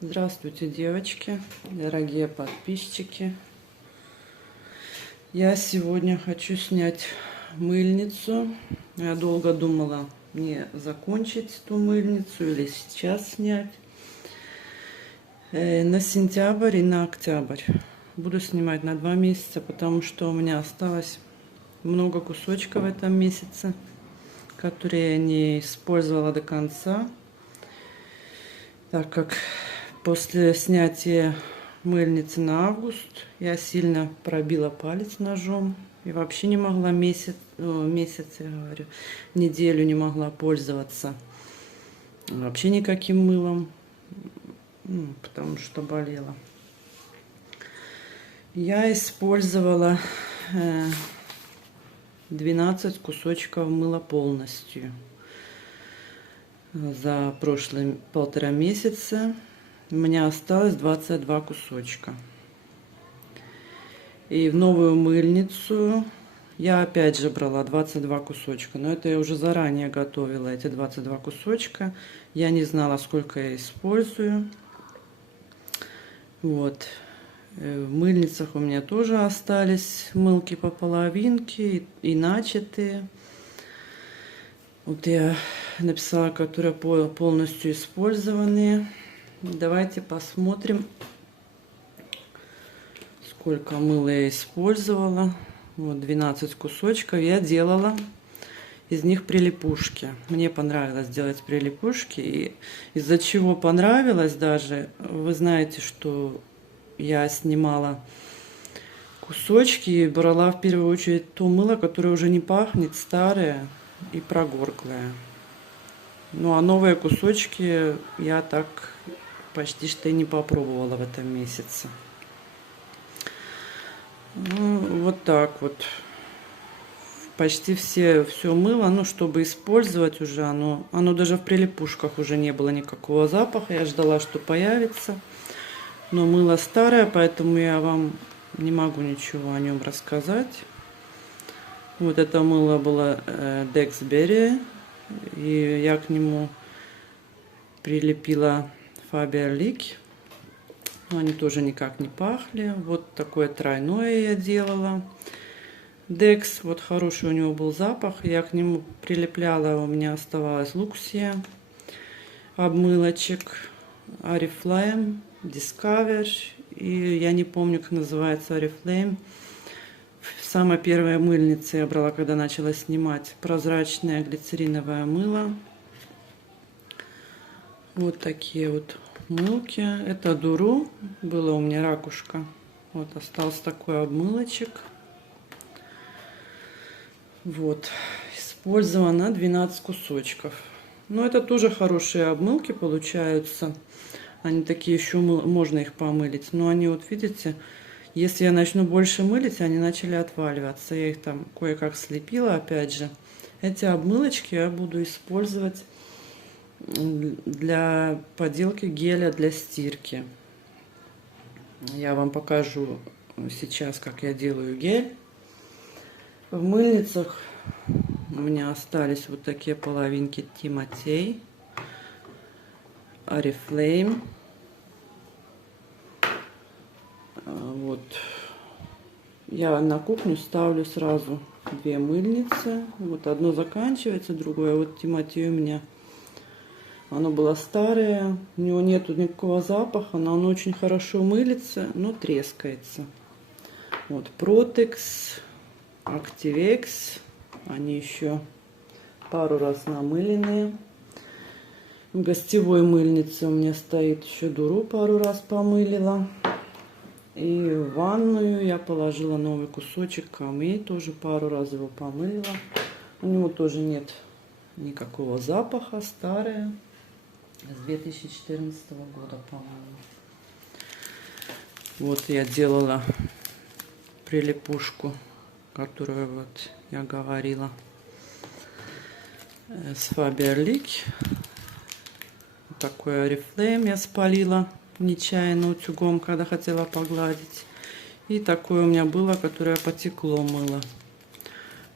Здравствуйте, девочки, дорогие подписчики. Я сегодня хочу снять мыльницу. Я долго думала, мне закончить эту мыльницу или сейчас снять. На сентябрь и на октябрь. Буду снимать на 2 месяца, потому что у меня осталось много кусочков в этом месяце, которые я не использовала до конца, так как после снятия мыльницы на август я сильно пробила палец ножом и вообще не могла месяц, я говорю, неделю не могла пользоваться вообще никаким мылом, потому что болела. Я использовала 12 кусочков мыла полностью за прошлые 1,5 месяца. У меня осталось 22 кусочка. И в новую мыльницу я опять же брала 22 кусочка. Но это я уже заранее готовила, эти 22 кусочка. Я не знала, сколько я использую. Вот. В мыльницах у меня тоже остались мылки по половинке и начатые. Вот я написала, которые полностью использованные. Давайте посмотрим, сколько мыла я использовала. Вот 12 кусочков я делала из них прилипушки. Мне понравилось делать прилипушки. И из-за чего понравилось даже, вы знаете, что я снимала кусочки и брала в первую очередь то мыло, которое уже не пахнет, старое и прогорклое. Ну а новые кусочки я так почти что и не попробовала в этом месяце. Ну, вот так вот. Почти все мыло, ну, чтобы использовать уже, оно даже в прилипушках уже не было никакого запаха. Я ждала, что появится. Но мыло старое, поэтому я вам не могу ничего о нем рассказать. Вот это мыло было Dexberry. И я к нему прилепила Faberlic. Они тоже никак не пахли. Вот такое тройное я делала. Dex, вот хороший у него был запах. Я к нему прилепляла, у меня оставалась Luxia, обмылочек, Oriflame, Discover. И я не помню, как называется Oriflame. Самая первая мыльница я брала, когда начала снимать, прозрачное глицериновое мыло. Вот такие вот мылки. Это Дуру. Было у меня ракушка. Вот остался такой обмылочек. Вот. Использовано 12 кусочков. Но это тоже хорошие обмылки получаются. Они такие еще, можно их помылить. Но они вот видите, если я начну больше мылить, они начали отваливаться. Я их там кое-как слепила опять же. Эти обмылочки я буду использовать для поделки геля для стирки. Я вам покажу сейчас, как я делаю гель. В мыльницах у меня остались вот такие половинки Тимотей, Oriflame. Вот. Я на кухню ставлю сразу 2 мыльницы. Вот одно заканчивается, другое. Вот Тимотей у меня, оно было старое, у него нету никакого запаха, но оно очень хорошо мылится, но трескается. Вот Protex, Activex, они еще пару раз намыленные. В гостевой мыльнице у меня стоит еще Дуру, пару раз помылила. И в ванную я положила новый кусочек камней, тоже пару раз его помыла. У него тоже нет никакого запаха, старое, с 2014 года, по-моему. Вот я делала прилипушку, которую вот я говорила, с Faberlic. Такой Oriflame я спалила нечаянно утюгом, когда хотела погладить. И такое у меня было, которое потекло мыло.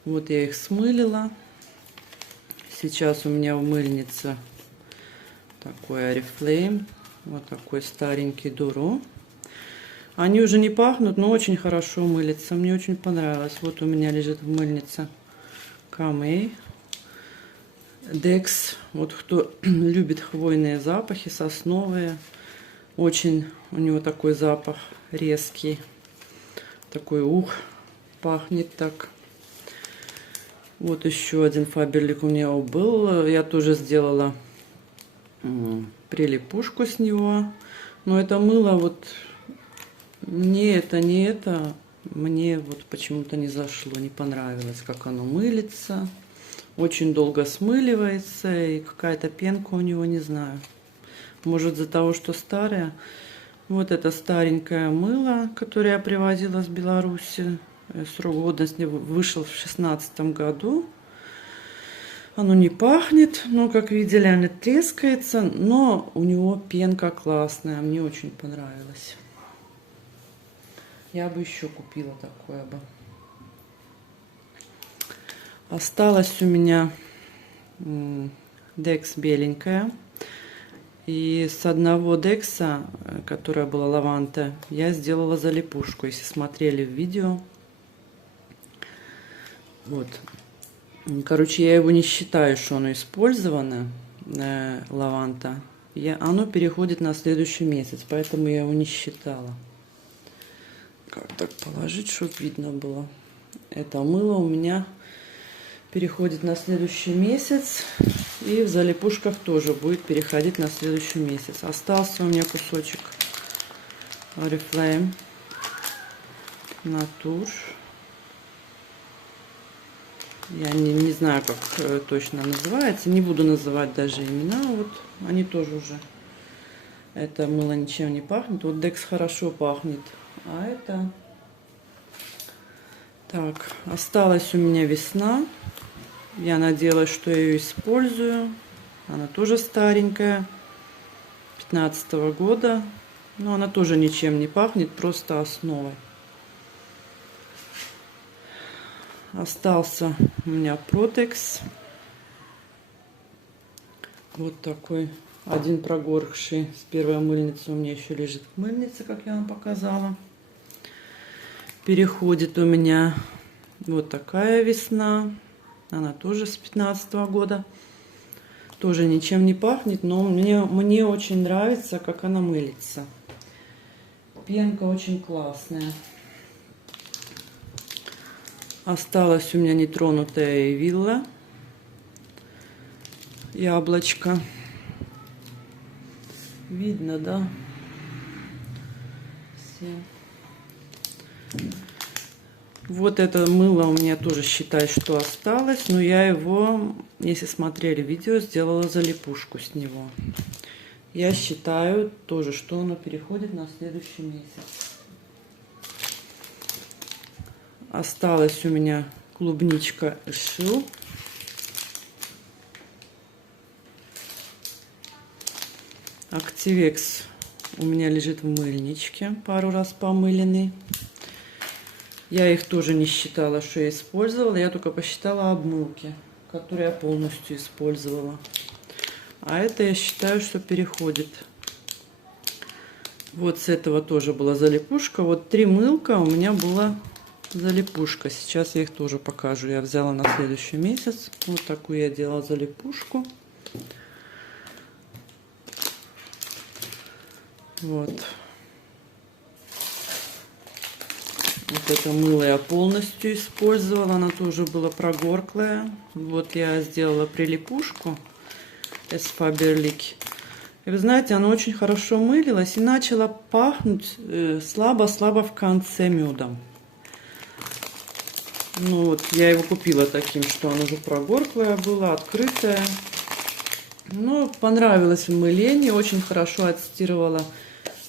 Вот я их смылила. Сейчас у меня в мыльнице такой Oriflame. Вот такой старенький Дуро. Они уже не пахнут, но очень хорошо мылятся. Мне очень понравилось. Вот у меня лежит в мыльнице Камей. Декс. Вот кто любит хвойные запахи, сосновые. Очень у него такой запах резкий. Такой пахнет так. Вот еще один Фаберлик у меня был. Я тоже сделала прилипушку с него. Но это мыло вот не это. Мне вот почему-то не зашло, не понравилось, как оно мылится. Очень долго смыливается. И какая-то пенка у него, не знаю. Может из-за того, что старое. Вот это старенькое мыло, которое я привозила с Беларуси. Срок годности вышел в 2016 году. Оно не пахнет, но, как видели, оно трескается, но у него пенка классная. Мне очень понравилось. Я бы еще купила такое бы. Осталось у меня Декс беленькая. И с одного Декса, которая была лаванта, я сделала залипушку. Если смотрели в видео. Вот. Короче, я его не считаю, что оно использовано, лаванта. Оно переходит на следующий месяц, поэтому я его не считала. Как так положить, чтобы видно было? Это мыло у меня переходит на следующий месяц. И в залипушках тоже будет переходить на следующий месяц. Остался у меня кусочек Oriflame Натур. Я не знаю, как точно называется. Не буду называть даже имена. Вот они тоже уже. Это мыло ничем не пахнет. Вот Декс хорошо пахнет. А это... Так, осталась у меня весна. Я надеялась, что я ее использую. Она тоже старенькая. 15-го года. Но она тоже ничем не пахнет. Просто основой. Остался у меня Protex. Вот такой. Один прогоркший с первой мыльницы у меня еще лежит в мыльнице, как я вам показала. Переходит у меня вот такая весна. Она тоже с 15-го года. Тоже ничем не пахнет, но мне очень нравится, как она мылится. Пенка очень классная. Осталась у меня нетронутая вилла. Яблочко. Видно, да? Все. Вот это мыло у меня тоже, считаю, что осталось. Но я его, если смотрели видео, сделала залипушку с него. Я считаю тоже, что оно переходит на следующий месяц. Осталась у меня клубничка Шил. Активекс у меня лежит в мыльничке, пару раз помыленный. Я их тоже не считала, что я использовала. Я только посчитала обмылки, которые я полностью использовала. А это я считаю, что переходит. Вот с этого тоже была залипушка. Вот 3 мылка у меня была залипушка. Сейчас я их тоже покажу. Я взяла на следующий месяц. Вот такую я делала залипушку. Вот. Вот это мыло я полностью использовала. Она тоже была прогорклая. Вот я сделала прилипушку из Фаберлик. И вы знаете, она очень хорошо мылилась и начала пахнуть слабо-слабо в конце медом. Ну вот, я его купила таким, что оно уже прогорклое было, открытое. Но понравилось в мылении, очень хорошо отстирывала.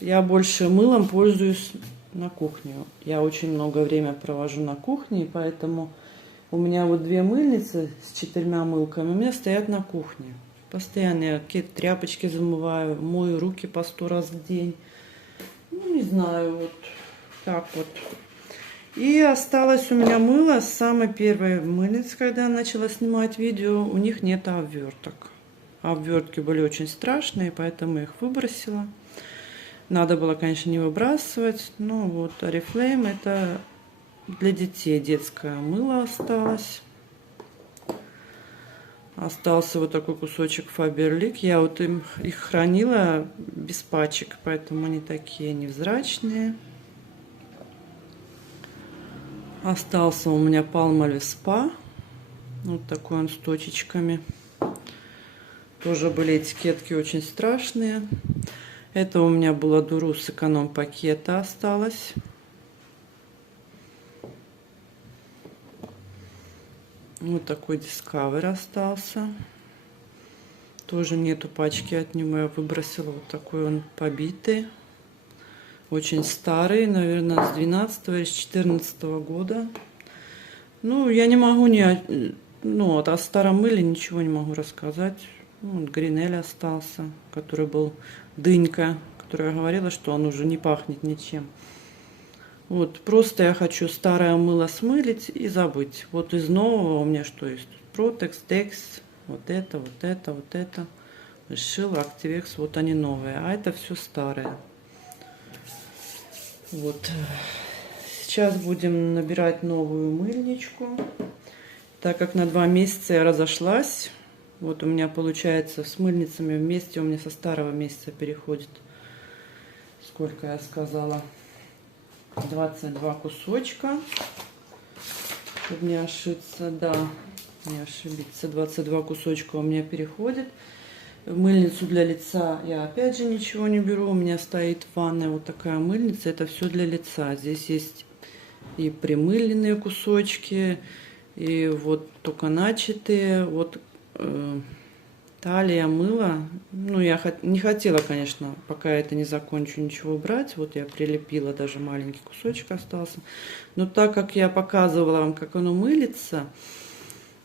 Я больше мылом пользуюсь на кухне. Я очень много времени провожу на кухне, поэтому у меня вот 2 мыльницы с 4 мылками у меня стоят на кухне. Постоянно я какие-то тряпочки замываю, мою руки по 100 раз в день. Ну, не знаю, вот так вот. И осталось у меня мыло с самой первой мыльницы, когда я начала снимать видео. У них нет обверток. Обвертки были очень страшные, поэтому их выбросила. Надо было, конечно, не выбрасывать. Но вот Oriflame это для детей детское мыло осталось. Остался вот такой кусочек Faberlic. Я вот их хранила без пачек, поэтому они такие невзрачные. Остался у меня Palmolive Spa. Вот такой он с точечками. Тоже были этикетки очень страшные. Это у меня было Durus эконом пакета осталось. Вот такой Discover остался. Тоже нету пачки от него. Я выбросила. Вот такой он побитый. Очень старый, наверное, с 12 или с 14 года. Ну, я не могу вот о старом мыле ничего не могу рассказать. Вот Гринель остался, который был дынька, которая говорила, что он уже не пахнет ничем. Вот, просто я хочу старое мыло смылить и забыть. Вот из нового у меня что есть? Protex, Tex, вот это, вот это, вот это. Решила Activex, вот они новые. А это все старое. Вот. Сейчас будем набирать новую мыльничку. Так как на 2 месяца я разошлась. Вот у меня получается с мыльницами вместе у меня со старого месяца переходит. Сколько я сказала? 22 кусочка. Чтобы не ошибиться, да, не ошибиться. 22 кусочка у меня переходит. В мыльницу для лица я опять же ничего не беру. У меня стоит в ванной вот такая мыльница. Это все для лица. Здесь есть и примыленные кусочки, и вот только начатые. Вот талия мыла. Ну, я не хотела, конечно, пока это не закончу, ничего брать. Вот я прилепила, даже маленький кусочек остался. Но так как я показывала вам, как оно мылится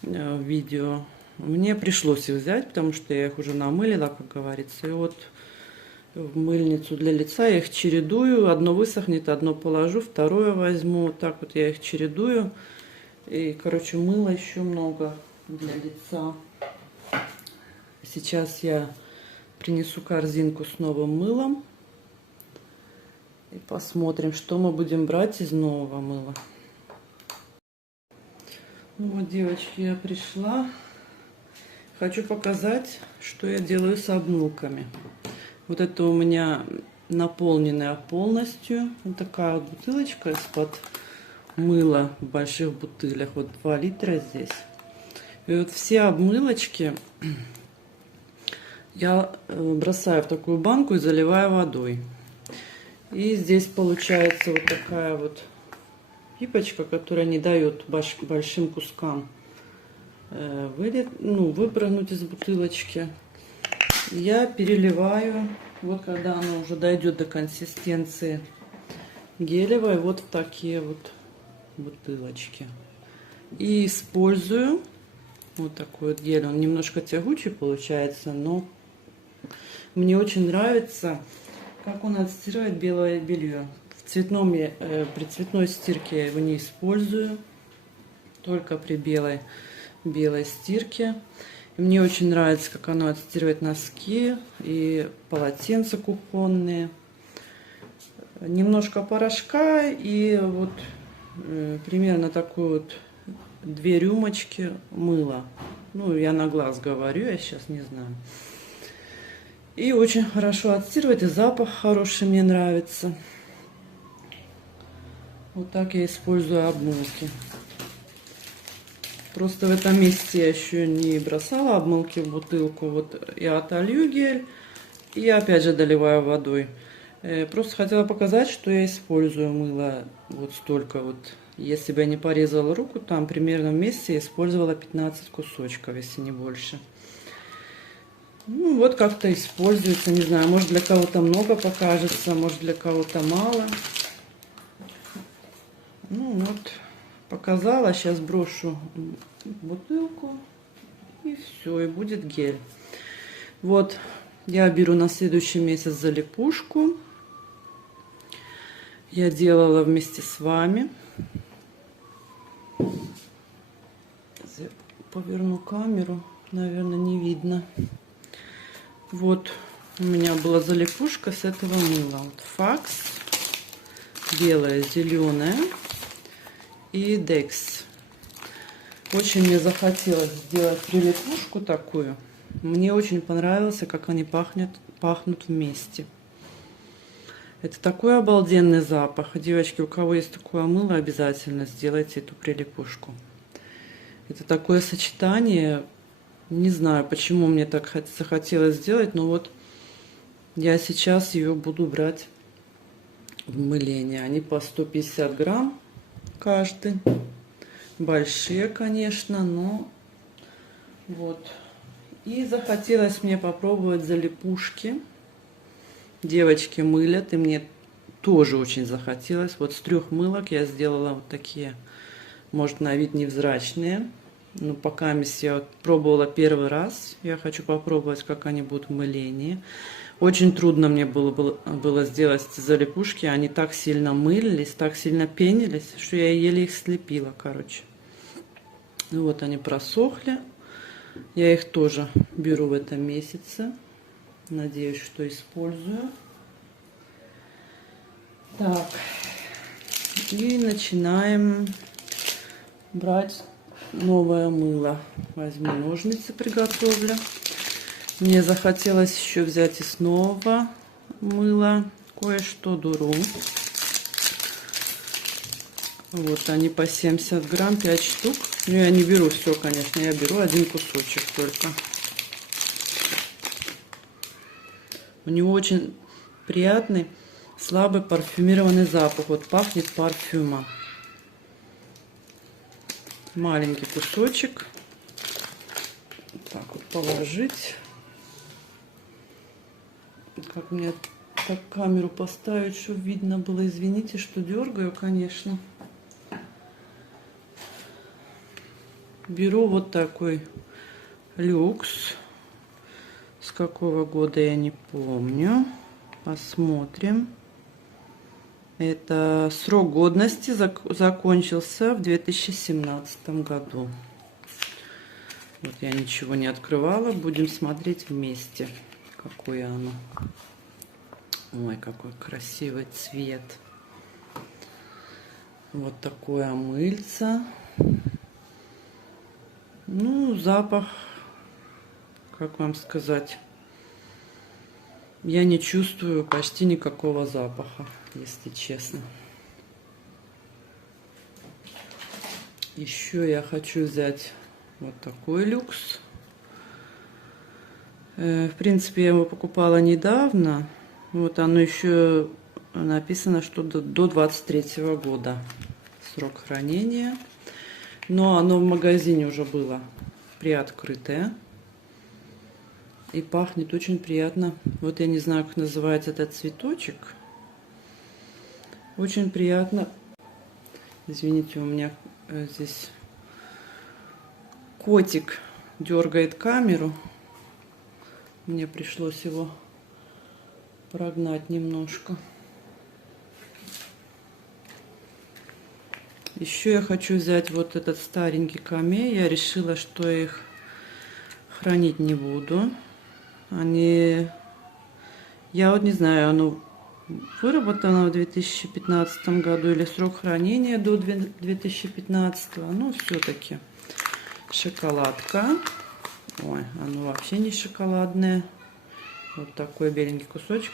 в видео, мне пришлось их взять, потому что я их уже намылила, как говорится. И вот в мыльницу для лица я их чередую. Одно высохнет, одно положу, второе возьму. Вот так вот я их чередую. И, короче, мыла еще много для лица. Сейчас я принесу корзинку с новым мылом. И посмотрим, что мы будем брать из нового мыла. Ну вот, девочки, я пришла. Хочу показать, что я делаю с обмылками. Вот это у меня наполненная полностью. Вот такая вот бутылочка из-под мыла в больших бутылях. Вот 2 литра здесь. И вот все обмылочки я бросаю в такую банку и заливаю водой. И здесь получается вот такая вот пипочка, которая не дает большим кускам выпрыгнуть из бутылочки. Я переливаю, вот когда оно уже дойдет до консистенции гелевой, вот в такие вот бутылочки. И использую вот такой вот гель. Он немножко тягучий получается, но мне очень нравится, как он отстирывает белое белье. При цветной стирке я его не использую, только при белой стирке. И мне очень нравится, как оно отстирывает носки и полотенца кухонные. Немножко порошка и вот примерно такой вот 2 рюмочки мыла. Ну, я на глаз говорю, я сейчас не знаю. И очень хорошо отстирывает, и запах хороший мне нравится. Вот так я использую обмылки. Просто в этом месте я еще не бросала обмылки в бутылку. Вот я отолью гель и опять же доливаю водой. Просто хотела показать, что я использую мыло вот столько вот. Если бы я не порезала руку, там примерно в месяце я использовала 15 кусочков, если не больше. Ну вот как-то используется, не знаю, может для кого-то много покажется, может для кого-то мало. Ну вот, показала, сейчас брошу бутылку и все, и будет гель. Вот, я беру на следующий месяц залипушку. Я делала вместе с вами. Сейчас я поверну камеру, наверное, не видно. Вот, У меня была залипушка с этого мыла. Вот Факс, белое, зеленое и Декс. Очень мне захотелось сделать прилипушку такую. Мне очень понравился, как они пахнут вместе. Это такой обалденный запах. Девочки, у кого есть такое мыло, обязательно сделайте эту прилипушку. Это такое сочетание. Не знаю, почему мне так захотелось сделать, но вот я сейчас ее буду брать в мыление. Они по 150 грамм каждый. Большие, конечно, но вот. И захотелось мне попробовать залипушки. Девочки мылят, и мне тоже очень захотелось. Вот с 3 мылок я сделала вот такие, может, на вид невзрачные. Но пока я пробовала первый раз. Я хочу попробовать, как они будут в мылении. Очень трудно мне было сделать эти залипушки. Они так сильно мылились, так сильно пенились, что я еле их слепила, короче. Ну вот они просохли. Я их тоже беру в этом месяце. Надеюсь, что использую. Так. И начинаем брать новое мыло. Возьму ножницы, приготовлю. Мне захотелось еще взять и снова мыло. Кое-что дуру. Вот они по 70 грамм, 5 штук. Ну, я не беру все, конечно. Я беру один кусочек только. У него очень приятный, слабый парфюмированный запах. Вот пахнет парфюмом. Маленький кусочек. Так вот положить. Как мне так камеру поставить, чтобы видно было? Извините, что дергаю, конечно. Беру вот такой люкс. С какого года я не помню. Посмотрим. Это срок годности закончился в 2017 году. Вот я ничего не открывала. Будем смотреть вместе, какое оно. Ой, какой красивый цвет. Вот такое мыльце. Ну, запах, как вам сказать, я не чувствую почти никакого запаха, если честно. Еще я хочу взять вот такой люкс. В принципе, я его покупала недавно. Вот оно еще написано, что до 23 года срок хранения. Но оно в магазине уже было приоткрытое. И пахнет очень приятно. Вот я не знаю, как называется этот цветочек. Очень приятно. Извините, у меня здесь котик дергает камеру. Мне пришлось его прогнать немножко. Еще я хочу взять вот этот старенький камей. Я решила, что их хранить не буду. Они, я вот не знаю, оно выработано в 2015 году или срок хранения до 2015. Но все-таки шоколадка. Ой, оно вообще не шоколадное. Вот такой беленький кусочек.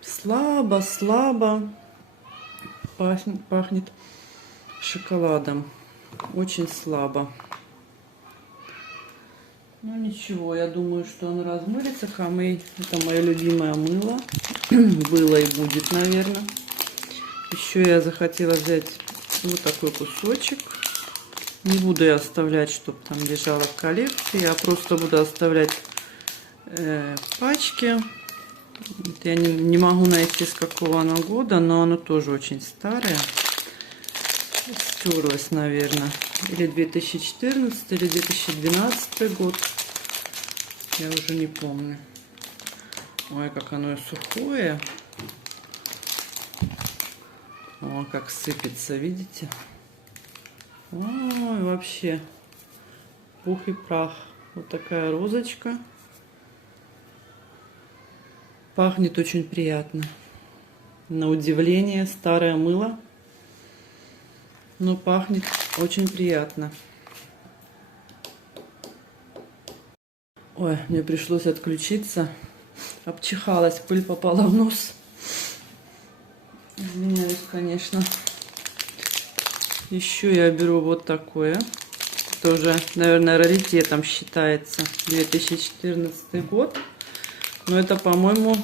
Слабо пахнет шоколадом. Очень слабо. Ну ничего, я думаю, что он размылится. Камей — это мое любимое мыло. Было и будет, наверное. Еще я захотела взять вот такой кусочек. Не буду я оставлять, чтобы там лежало в коллекции. Я просто буду оставлять в пачке. Я не могу найти, с какого оно года, но оно тоже очень старое. Стерлось, наверное. Или 2014, или 2012 год. Я уже не помню. Ой, как оно сухое. О, как сыпется, видите? Ой, вообще. Пух и прах. Вот такая розочка. Пахнет очень приятно. На удивление, старое мыло, но пахнет очень приятно. Ой, мне пришлось отключиться. Обчихалась, пыль попала в нос. Извиняюсь, конечно. Еще я беру вот такое. Тоже, наверное, раритетом считается. 2014 год. Но это, по-моему,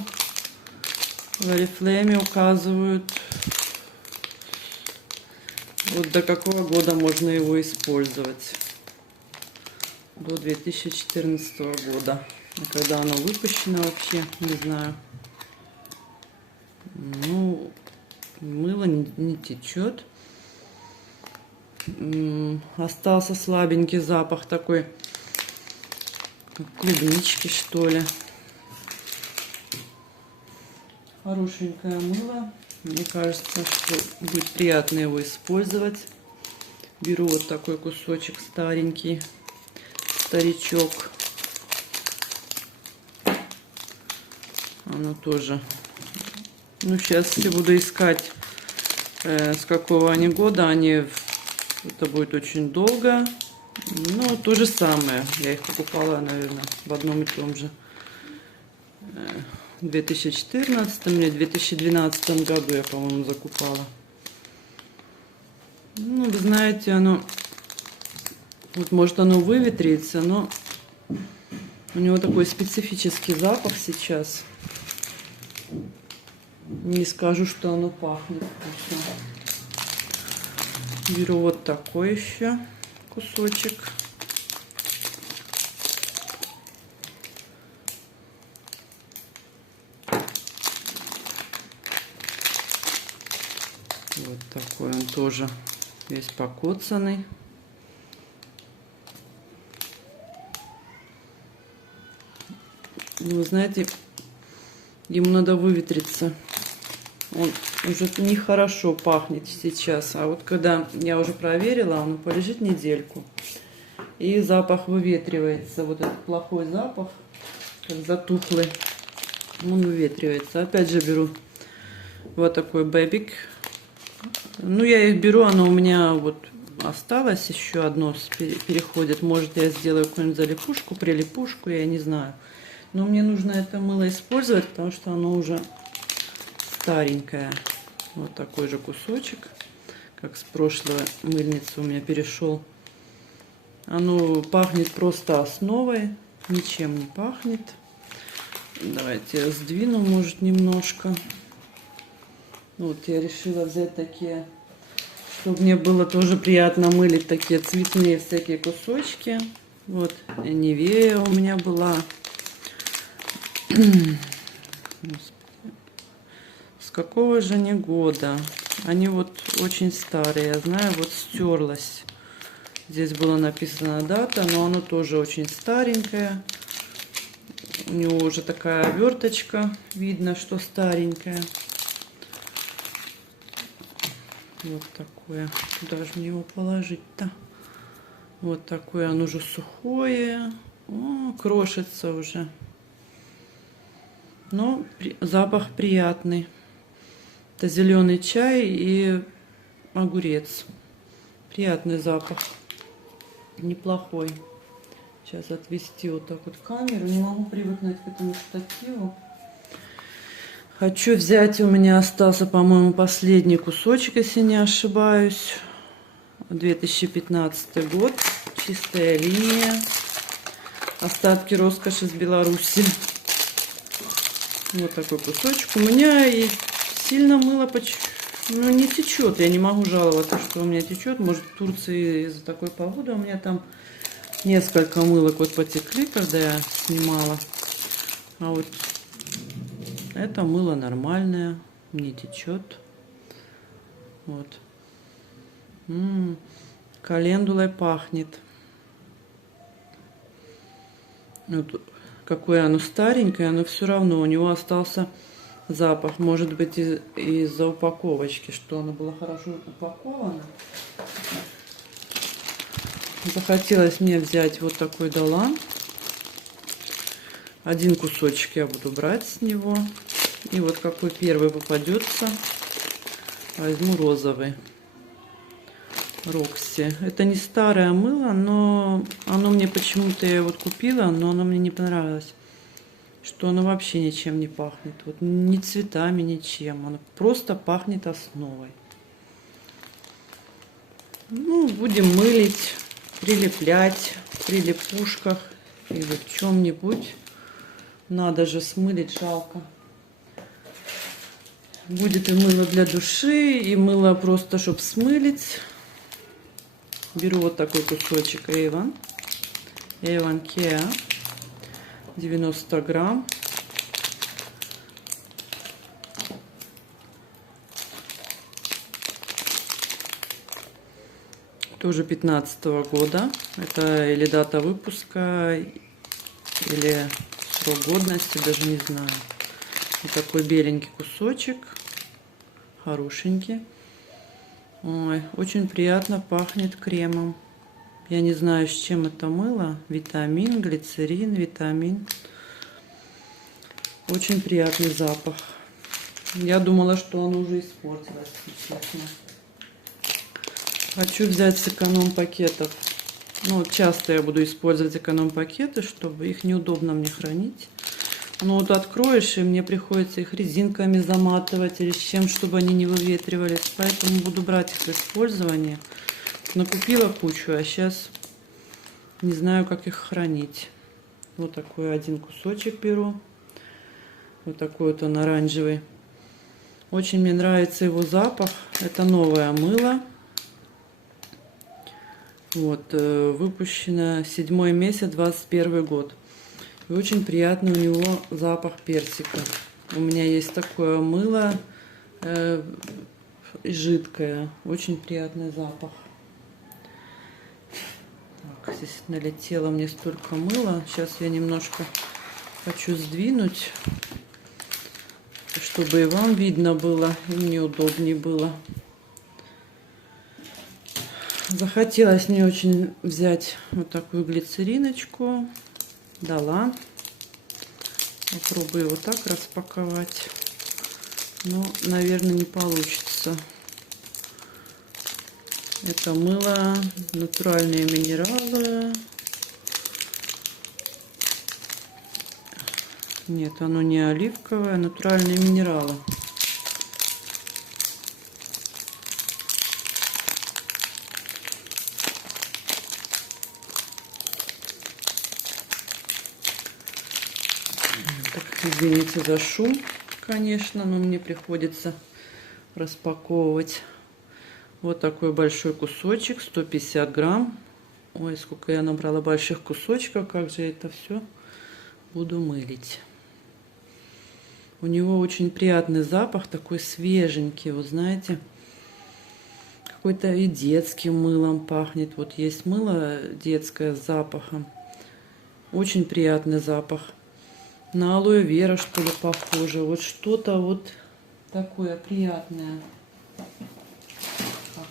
в Oriflame указывают, вот до какого года можно его использовать. До 2014 года. А когда оно выпущено вообще, не знаю. Ну, мыло не течет. Остался слабенький запах такой, как клубнички, что ли. Хорошенькое мыло. Мне кажется, что будет приятно его использовать. Беру вот такой кусочек старенький, старичок. Оно тоже. Ну, сейчас я буду искать, с какого они года. Это будет очень долго. Ну, то же самое. Я их покупала, наверное, в одном и том же. В 2014 или 2012 году я, по-моему, закупала. Ну, вы знаете, оно... Вот, может, оно выветрится, но у него такой специфический запах сейчас. Не скажу, что оно пахнет вкусно. Беру вот такой еще кусочек. Вот такой он тоже весь покоцанный. Вы знаете, ему надо выветриться. Он уже нехорошо пахнет сейчас. А вот когда я уже проверила, он полежит недельку. И запах выветривается. Вот этот плохой запах, как затухлый, он выветривается. Опять же беру вот такой бэбик. Ну, я их беру, оно у меня вот осталось еще одно, переходит. Может, я сделаю какую-нибудь залипушку, прилипушку, я не знаю. Но мне нужно это мыло использовать, потому что оно уже старенькое. Вот такой же кусочек, как с прошлой мыльницы у меня перешел. Оно пахнет просто основой, ничем не пахнет. Давайте я сдвину, может, немножко. Вот я решила взять такие, чтобы мне было тоже приятно мылить, такие цветные всякие кусочки. Вот Nivea у меня была. С какого же не года? Они вот очень старые, я знаю, вот стерлась. Здесь была написана дата, но оно тоже очень старенькое. У него уже такая оберточка, видно, что старенькая. Вот такое. Куда же мне его положить-то? Вот такое, оно уже сухое. О, крошится уже. Но запах приятный. Это зеленый чай и огурец. Приятный запах. Неплохой. Сейчас отвести вот так вот камеру. Не могу привыкнуть к этому штативу. Хочу взять, у меня остался, по-моему, последний кусочек, если не ошибаюсь. 2015 год. Чистая линия. Остатки роскоши с Беларуси. Вот такой кусочек. У меня и сильно мыло не течет. Я не могу жаловаться, что у меня течет. Может, в Турции из-за такой погоды у меня там несколько мылок вот потекли, когда я снимала. А вот это мыло нормальное, не течет. Вот. Календулой пахнет. Вот. Какое оно старенькое, но все равно у него остался запах. Может быть, из-за упаковочки, что оно было хорошо упаковано. Захотелось мне взять вот такой Долан. Один кусочек я буду брать с него. И вот какой первый попадется, возьму розовый. Рокси. Это не старое мыло, но оно мне почему-то, я вот купила, но оно мне не понравилось. Что оно вообще ничем не пахнет. Вот ни цветами, ничем. Оно просто пахнет основой. Ну, будем мылить, прилеплять в прилипушках или в чем-нибудь. Надо же смылить, жалко. Будет и мыло для души, и мыло просто, чтобы смылить. Беру вот такой кусочек Avon Care, 90 грамм. Тоже 15-го года. Это или дата выпуска, или срок годности, даже не знаю. Вот такой беленький кусочек. Хорошенький. Ой, очень приятно пахнет кремом. Я не знаю, с чем это мыло. Витамин, глицерин, витамин. Очень приятный запах. Я думала, что оно уже испортилось, честно. Хочу взять с эконом-пакетов. Ну, вот часто я буду использовать эконом-пакеты, чтобы их неудобно мне хранить. Ну, вот откроешь, и мне приходится их резинками заматывать или с чем, чтобы они не выветривались. Поэтому буду брать их в использование. Накупила кучу, а сейчас не знаю, как их хранить. Вот такой один кусочек беру. Вот такой вот он оранжевый. Очень мне нравится его запах. Это новое мыло. Вот, выпущено 7-й месяц, 21 год. И очень приятный у него запах персика. У меня есть такое мыло жидкое. Очень приятный запах. Так, здесь налетело мне столько мыла. Сейчас я немножко хочу сдвинуть, чтобы и вам видно было, и мне удобнее было. Захотелось мне очень взять вот такую глицериночку. Дала. Попробую вот так распаковать. Но, наверное, не получится. Это мыло, натуральные минералы. Нет, оно не оливковое, натуральные минералы. Извините за шум, конечно, но мне приходится распаковывать. Вот такой большой кусочек, 150 грамм. Ой, сколько я набрала больших кусочков, как же это все буду мылить. У него очень приятный запах, такой свеженький, вы знаете. Какой-то и детским мылом пахнет. Вот есть мыло детское с запахом. Очень приятный запах. На алоэ вера, что ли, похоже. Вот что-то вот такое приятное. Так.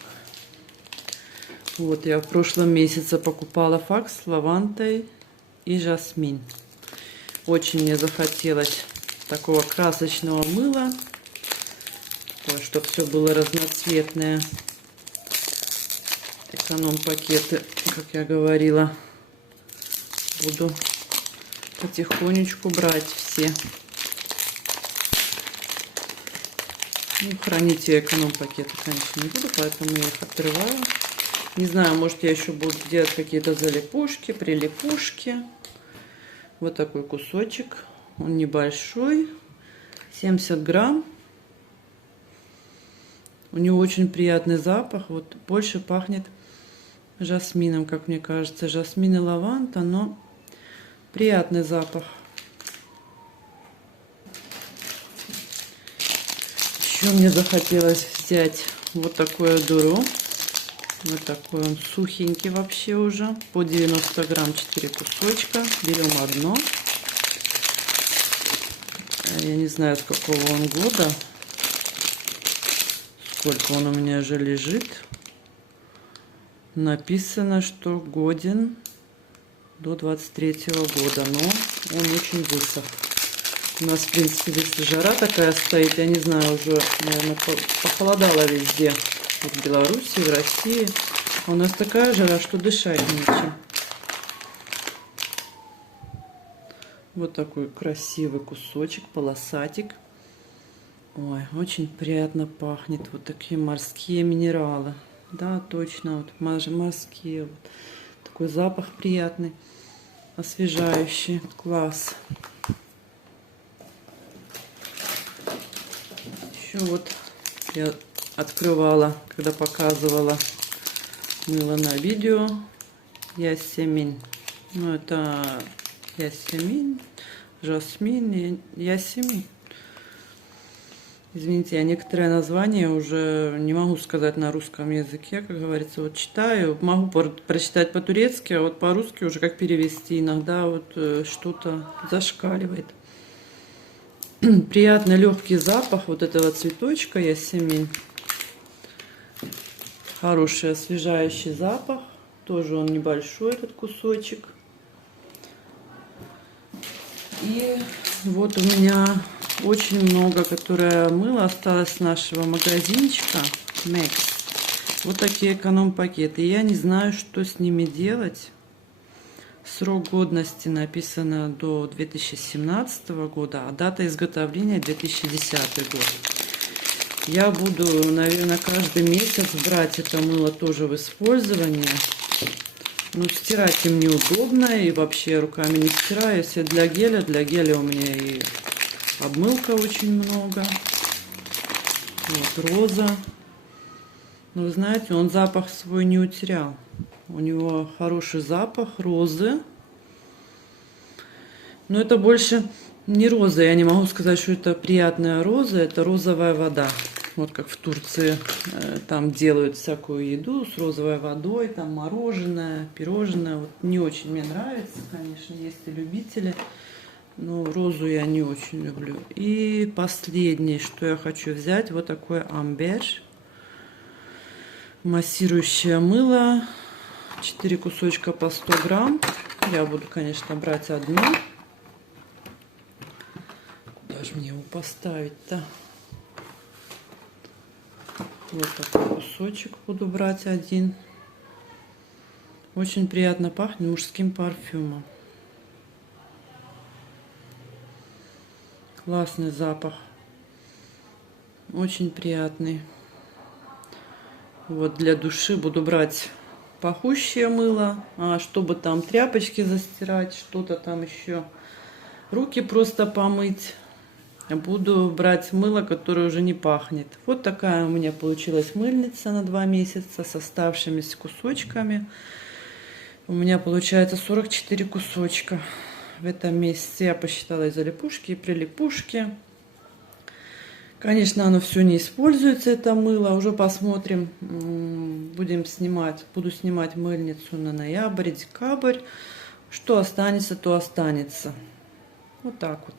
Вот я в прошлом месяце покупала факс с лавандой и жасмин. Очень мне захотелось такого красочного мыла, чтобы все было разноцветное. Эконом-пакеты, как я говорила, буду потихонечку брать все. Ну, хранить я эконом-пакеты, конечно, не буду, поэтому я их отрываю. Не знаю, может, я еще буду делать какие-то залипушки, прилипушки. Вот такой кусочек. Он небольшой. 70 грамм. У него очень приятный запах. Вот больше пахнет жасмином, как мне кажется. Жасмин и лаванда, но приятный запах. Еще мне захотелось взять вот такое дуру. Вот такой он сухенький вообще уже. По 90 грамм 4 кусочка. Берем одно. Я не знаю, с какого он года. Сколько он у меня уже лежит. Написано, что годен до 23 года, но он очень высох. У нас, в принципе, здесь жара такая стоит, я не знаю, уже, наверное, похолодало везде. В Беларуси, в России. А у нас такая жара, что дышать нечем. Вот такой красивый кусочек, полосатик. Ой, очень приятно пахнет. Вот такие морские минералы. Да, точно, вот морские. Вот. Такой запах приятный, освежающий. Класс. Еще вот я открывала, когда показывала мыло на видео. Ясемин. Ну, это Ясемин, жасмин и Ясемин. Извините, я некоторые названия уже не могу сказать на русском языке, как говорится. Вот читаю, могу прочитать по-турецки, а вот по-русски уже как перевести. Иногда вот что-то зашкаливает. Приятный легкий запах вот этого цветочка Ясемин. Хороший освежающий запах. Тоже он небольшой, этот кусочек. И вот у меня очень много, которое мыло осталось с нашего магазинчика Max. Вот такие эконом-пакеты. Я не знаю, что с ними делать. Срок годности написано до 2017 года, а дата изготовления 2010 год. Я буду, наверное, каждый месяц брать это мыло тоже в использование. Ну, стирать им неудобно, и вообще руками не стираю. Если для геля у меня и обмылка очень много. Вот роза. Но вы знаете, он запах свой не утерял. У него хороший запах розы. Но это больше не роза. Я не могу сказать, что это приятная роза. Это розовая вода. Вот как в Турции там делают всякую еду с розовой водой, там мороженое, пирожное. Вот не очень мне нравится, конечно, есть и любители, но розу я не очень люблю. И последнее, что я хочу взять, вот такое амбер. Массирующее мыло. 4 кусочка по 100 грамм. Я буду, конечно, брать одну. Куда же мне его поставить-то? Вот такой кусочек буду брать один. Очень приятно пахнет мужским парфюмом. Классный запах. Очень приятный. Вот для души буду брать пахущее мыло. А чтобы там тряпочки застирать, что-то там еще. Руки просто помыть. Буду брать мыло, которое уже не пахнет. Вот такая у меня получилась мыльница на 2 месяца с оставшимися кусочками. У меня получается 44 кусочка. В этом месяце я посчитала и залипушки, и прилипушки. Конечно, оно все не используется, это мыло. Уже посмотрим. Буду снимать мыльницу на ноябрь, декабрь. Что останется, то останется. Вот так вот.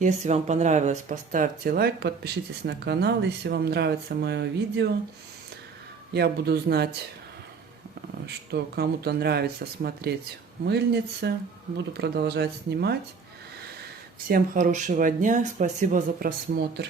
Если вам понравилось, поставьте лайк, подпишитесь на канал. Если вам нравится мое видео, я буду знать, что кому-то нравится смотреть мыльницы. Буду продолжать снимать. Всем хорошего дня. Спасибо за просмотр.